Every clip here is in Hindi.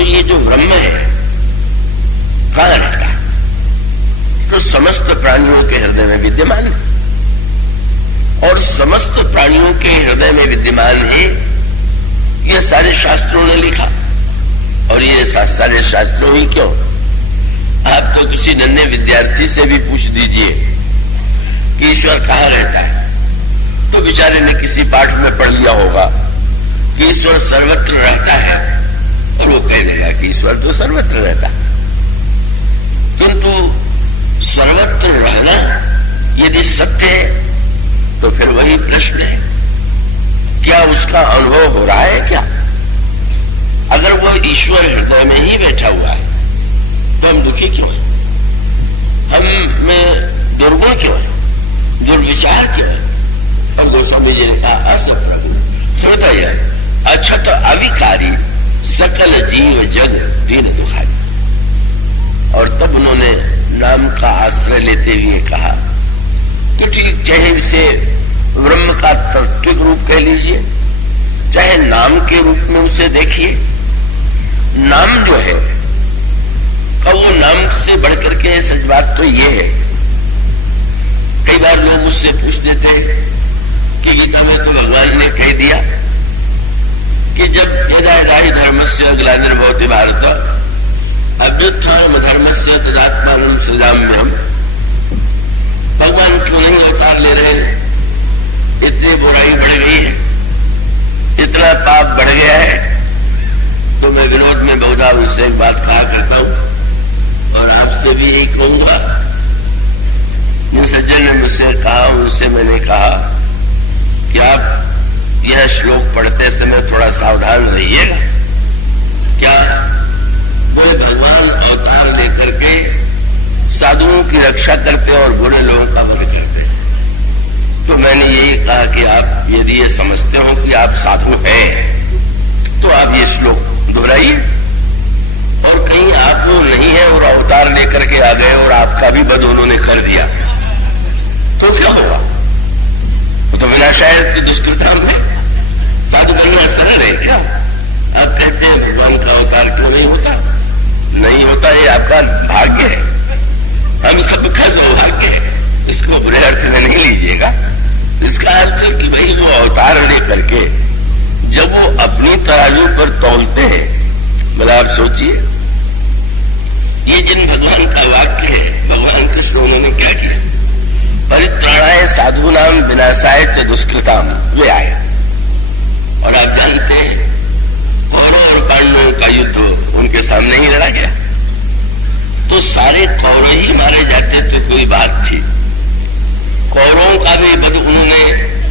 तो ये जो ब्रह्म है कहां रहता है? तो समस्त प्राणियों के हृदय में विद्यमान है, और समस्त प्राणियों के हृदय में विद्यमान है ये सारे शास्त्रों ने लिखा। और ये सारे शास्त्रों ही क्यों, आप तो किसी नन्हे विद्यार्थी से भी पूछ दीजिए कि ईश्वर कहां रहता है, तो बेचारे ने किसी पाठ में पढ़ लिया होगा कि ईश्वर सर्वत्र रहता है, और वो कह देगा कि ईश्वर तो सर्वत्र रहता है। किंतु सर्वत्र रहना यदि सत्य है तो फिर वही प्रश्न है, क्या उसका अनुभव हो रहा है क्या? अगर वो ईश्वर हृदय में ही बैठा हुआ है तो हम दुखी क्यों हैं? हम में दुर्गुण क्यों है, दुर्विचार क्यों है? और गोस्वामी जी ने कहा असप्रभु हृदय अछत अविकारी सकल जीव जग दीन दुखारी। और तब उन्होंने नाम का आश्रय लेते हुए कहा कि ठीक, चाहे इसे ब्रह्म का तात्विक रूप कह लीजिए, चाहे नाम के रूप में उसे देखिए। नाम जो है और वो नाम से बढ़कर के सच बात तो ये है, कई बार लोग उससे पूछ देते कि गीता में तो भगवान ने कह दिया कि जब यदा यदा हि धर्मस्य ग्लानिर्भवति भारत अभ्युत्थानम् धर्मस्य तदात्मानं सृजाम्यहम्। भगवान क्यों नहीं अवतार ले रहे? इतनी बुराई बढ़ गई है, इतना पाप बढ़ गया है। तो मैं विनोद में बहुधा उनसे एक बात कहा करता हूं और आपसे भी यही कहूंगा। जिन सज्जन ने मुझसे कहा उनसे मैंने कहा कि आप यह श्लोक पढ़ते समय थोड़ा सावधान रहिएगा। क्या कोई भगवान अवतार लेकर के साधुओं की रक्षा करते और बुरे लोगों का वध करते? तो मैंने यही कहा कि आप यदि ये समझते हो कि आप साधु हैं तो आप ये श्लोक दोहराइए, और कहीं आप वो नहीं है और अवतार लेकर के आ गए और आपका भी वध उन्होंने कर दिया तो क्या होगा? वो तो विनाशाय की दुष्कृता में साधु बनना सरल है क्या? आप कहते हैं भगवान का अवतार क्यों नहीं होता? नहीं होता, ये आपका भाग्य है, हम सबका सौभाग्य है। इसको बुरे अर्थ में नहीं लीजिएगा। इसका अर्थ है कि भाई वो अवतार लेकर के जब वो अपनी तराजू पर तौलते हैं, मतलब आप सोचिए ये जिन भगवान का वाक्य है, भगवान कृष्ण उन्होंने क्या किया? परित्राणाय साधूनाम विनाशाय च दुष्कृताम, वे आए। और आप जानते हैं कौरव और पांडवों का युद्ध उनके सामने ही लड़ा गया, तो सारे कौरव ही मारे जाते तो कोई बात थी। कौरवों का भी वध उन्होंने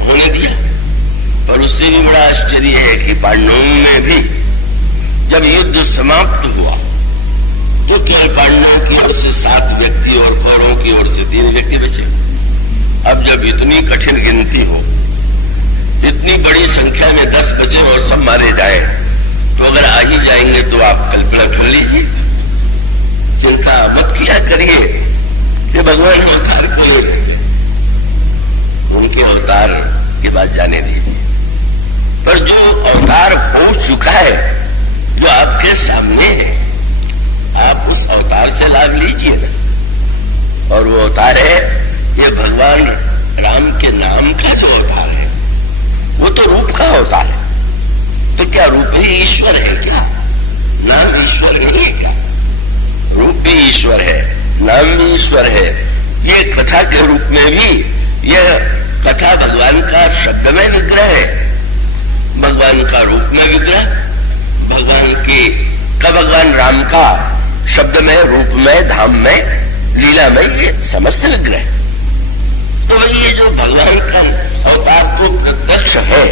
होने दिया, और उससे भी बड़ा आश्चर्य है कि पांडवों में भी जब युद्ध समाप्त हुआ तो केवल पांडवों की ओर से 7 व्यक्ति और कौरवों की ओर से 3 व्यक्ति बचे। अब जब इतनी कठिन गिनती हो, इतनी बड़ी संख्या में 10 बचे और सब मारे जाए, तो अगर आ ही जाएंगे तो आप कल्पना कर लीजिए। चिंता मत किया करिए कि भगवान अवतार को ले लेंगे, उनके अवतार की बात जाने दीजिए। पर जो अवतार हो चुका है, जो आपके सामने है, आप उस अवतार से लाभ लीजिए ना। और वो अवतार है ये भगवान राम के नाम का जो अवतार है, वो तो रूप का अवतार है। तो क्या रूप ही ईश्वर है क्या? नाम ईश्वर नहीं है क्या? रूप भी ईश्वर है, नाम भी ईश्वर है। ये कथा के रूप में भी यह कथा भगवान का शब्द में विग्रह है, भगवान का रूप में विग्रह, भगवान राम का शब्द में, रूप में, धाम में, लीला में, ये समस्त विग्रह। तो वही ये जो भगवान का अवतार तो प्रत्यक्ष है,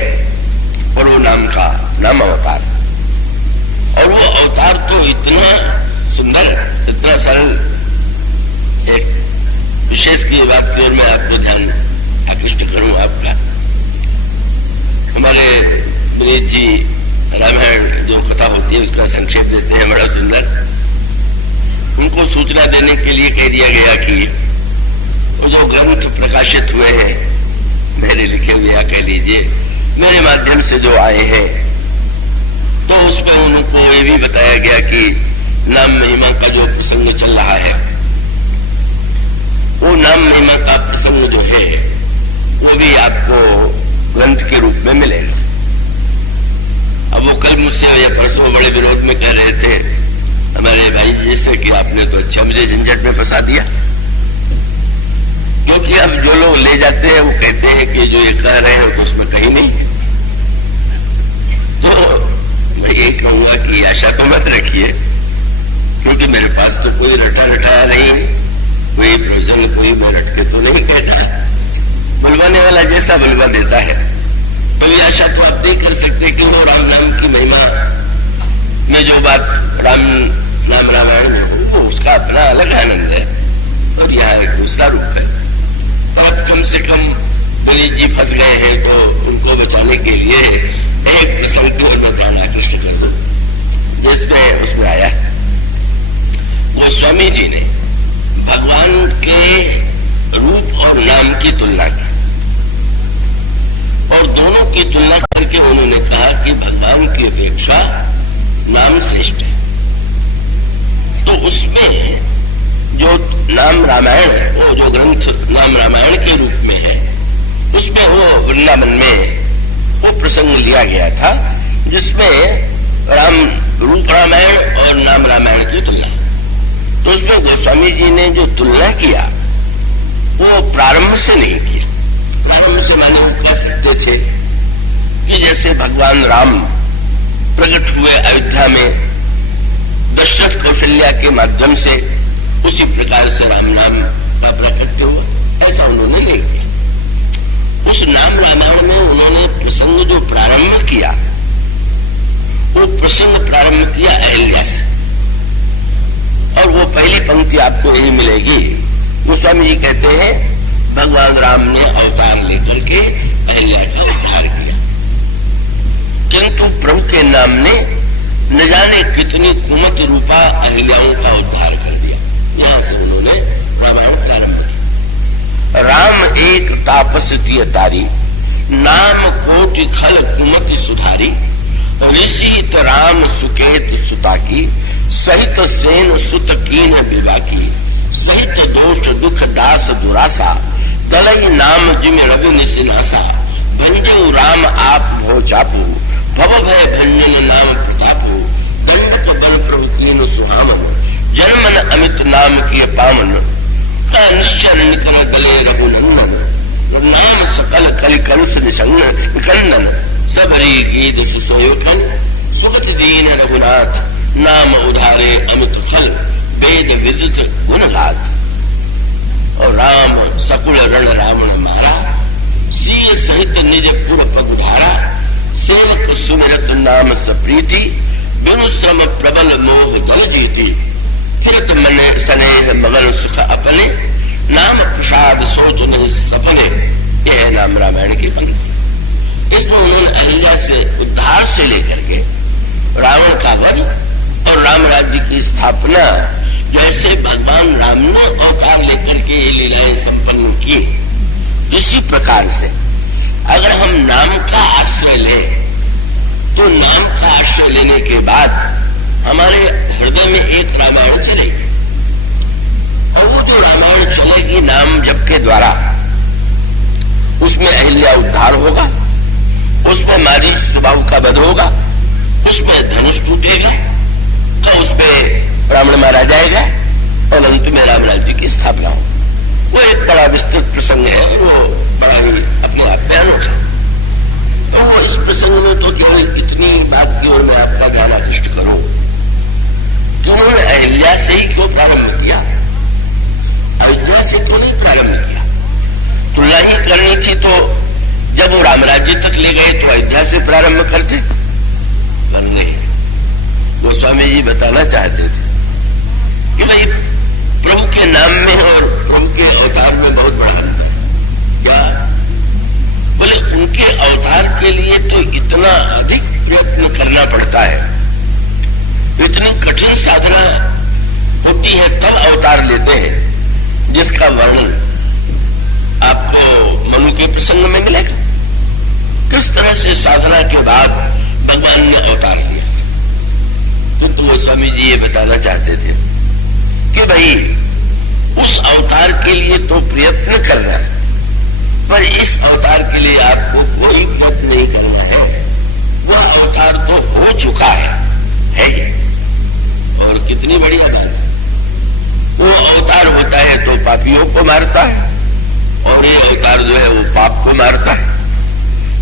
और वो नाम अवतार, और वो अवतार तो इतना सुंदर, इतना सरल। एक विशेष की बात की ओर मैं आपको ध्यान आकृष्ट करूं आपका। हमारे विनीत जी रामायण जो कथा होती है उसका संक्षेप देते हैं, बड़ा सुंदर। उनको सूचना देने के लिए कह दिया गया कि जो ग्रंथ प्रकाशित हुए हैं, मेरे लिखे हुए या कह लीजिए मेरे माध्यम से जो आए हैं, तो उसमें उनको ये भी बताया गया कि नाम महिमा का जो प्रसंग चल रहा है, वो नाम महिमा का प्रसंग जो है वो भी आपको ग्रंथ के रूप में मिलेगा। अब वो कल मुझसे या परसों बड़े विरोध में कह रहे थे हमारे भाई जैसे कि आपने तो अच्छा मुझे झंझट में फंसा दिया, क्योंकि अब जो लोग ले जाते हैं वो कहते हैं कि जो ये कह रहे हैं तो उसमें कहीं नहीं। तो मैं ये कहूंगा कि आशा तो मत रखिए, क्योंकि मेरे पास तो कोई रटा रटाया नहीं, कोई प्रसंग कोई मैं रट के तो नहीं कहता। बुलवाने वाला जैसा बुलवा देता है, तो ये आशा तो आप नहीं कर सकते कि वो राम नाम की महिमा में जो बात राम नाम रामायण में हो वो उसका अपना अलग आनंद है और यहाँ एक दूसरा रूप है। अब कम से कम गणेश जी फंस गए हैं तो उनको बचाने के लिए एक प्रसंग की ओर में ध्यान आकृष्ट कर दो, जिसमें उसमें आया वो स्वामी जी ने भगवान के रूप और नाम की तुलना की और दोनों की तुलना करके उन्होंने कहा कि भगवान की अपेक्षा नाम श्रेष्ठ है। तो उसमें जो नाम रामायण है, वो जो ग्रंथ नाम रामायण के रूप में है, उसमें वो वृंदावन में वो प्रसंग लिया गया था जिसमें राम रूप रामायण और नाम रामायण की तुलना। तो उसमें गोस्वामी जी ने जो तुलना किया वो प्रारंभ से नहीं किया। प्रारंभ से मैंने कह सकते थे कि जैसे भगवान राम प्रकट हुए अयोध्या में दशरथ कौशल्या के माध्यम से, उसी प्रकार से राम नाम का प्रकट हुआ, ऐसा उन्होंने नहीं किया। उस नाम रामायण में उन्होंने प्रसंग जो प्रारंभ किया वो प्रसंग प्रारंभ किया अहिल्या से, और वो पहली पंक्ति आपको यही मिलेगी। गोस्वामी जी कहते हैं भगवान राम ने अवतार लेकर के अहिल्या का उद्धार किया, किंतु प्रभु के नाम ने न जाने कितनी कुमति रूपा अहिल्याओं का उद्धार कर दिया। यहां से उन्होंने रामायण प्रारंभ किया। राम एक तापस दिय तारी, नाम कोटि खल कुमति सुधारी, ऋषित राम सुकेत सुता की, सहित सेन सुत कीन विवा की, सहित दोष दुख दास दुरासा, तलई नाम जिम रवि निसिनासा, भंजो राम आप भो चापू, भव भय भंजन नाम प्रतापू, दंडक बल प्रभु कीन सुहामन, जन्मन अमित नाम किए पावन, निश्चर निकल गले रघुनंदन, नाम सकल कल कलुष निकंदन, सबरी गीत सुसोयोठन, सुगत दीन रघुनाथ, नाम उधारे अमित फल, वेद विदित गुण गाथ। और राम सकुल रण रावण मारा, सीय सहित निज पुर पगुधारा, सेवक सुमिरत नाम सप्रीति, बिनु श्रम प्रबल मोह जल जीती, हित मन स्नेह मगन सुख अपने, नाम प्रसाद सोच नहीं सपने। यह नाम रामायण की पंक्ति। इसमें उन्होंने अहिल्या से उद्धार से लेकर के रावण का वध और राम राज्य की स्थापना, जैसे भगवान राम ने अवतार लेकर के ये लीलाएं संपन्न की, इसी प्रकार से अगर हम नाम का आश्रय लें तो नाम का आश्रय लेने के बाद हमारे हृदय में एक रामायण चलेगी, और वो जो रामायण चलेगी नाम जप के द्वारा, उसमें अहिल्या उद्धार होगा, उसमें मारीच स्वभाव का वध होगा, उसमें धनुष टूटेगा, तो उसमें रावण मारा जाएगा और अंत में राम राज्य की स्थापना हो। वो एक बड़ा विस्तृत प्रसंग है, वो बड़ा ही अपने आप में अनोखा। तो वो इस प्रसंग में तो केवल इतनी बात की ओर मैं आपका ध्यान आकृष्ट करूं कि उन्होंने अहिल्या से ही क्यों प्रारंभ किया, अयोध्या से क्यों नहीं प्रारंभ किया। तुलना ही करनी थी तो जब वो राम राज्य तक ले गए तो अयोध्या से प्रारंभ करते, पर नहीं। गोस्वामी जी बताना चाहते थे कि भाई प्रभु के नाम में और प्रभु के अवतार में बहुत बड़ा अंतर है। क्या बोले, उनके अवतार के लिए तो इतना अधिक प्रयत्न करना पड़ता है, इतनी कठिन साधना होती है, तब अवतार लेते हैं, जिसका वर्णन आपको मनु के प्रसंग में मिलेगा। किस तरह से साधना के बाद भगवान ने अवतार लिया। तो वो स्वामी जी ये बताना चाहते थे कि भाई उस अवतार के लिए तो प्रयत्न करना है, पर इस अवतार के लिए आपको कोई प्रयत्न नहीं करना है। वह अवतार तो हो चुका है। और कितनी बढ़िया बात है। वो अवतार होता है तो पापियों को मारता है, और ये अवतार जो है वो पाप को मारता है।